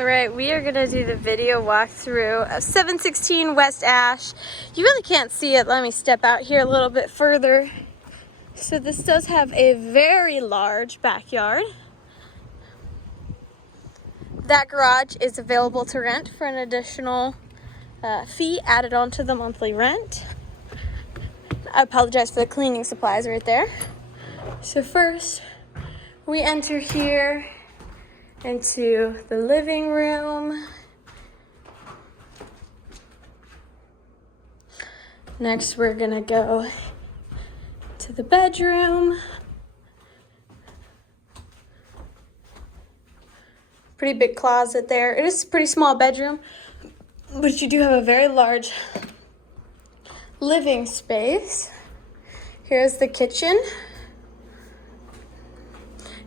All right, we are gonna do the video walkthrough of 716 West Ash. You really can't see it. Let me step out here a little bit further. So this does have a very large backyard. That garage is available to rent for an additional fee added onto the monthly rent. I apologize for the cleaning supplies right there. So first, we enter here into the living room. Next, we're gonna go to the bedroom. Pretty big closet there. It is a pretty small bedroom, but you do have a very large living space. Here's the kitchen.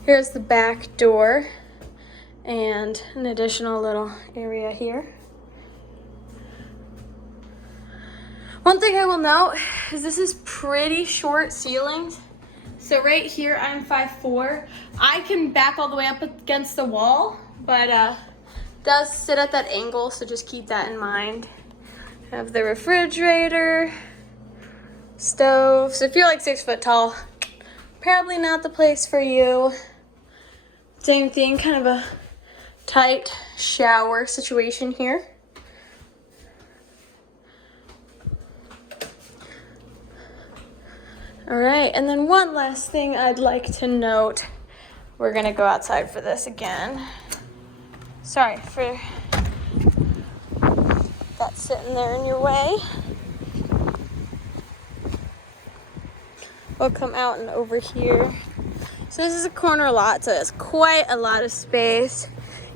Here's the back door and an additional little area here. One thing I will note is this is pretty short ceilings. So right here I'm 5'4". I can back all the way up against the wall, but does sit at that angle, so just keep that in mind. Have the refrigerator, stove. So if you're like 6 foot tall, probably not the place for you. Same thing, kind of a tight shower situation here. All right, and then one last thing I'd like to note. We're gonna go outside for this again. Sorry for that sitting there in your way. We'll come out and over here. So this is a corner lot, so it's quite a lot of space.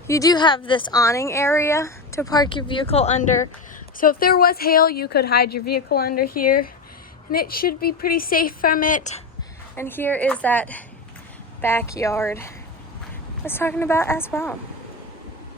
You do have this awning area to park your vehicle under. So if there was hail, you could hide your vehicle under here, and it should be pretty safe from it. And here is that backyard I was talking about as well.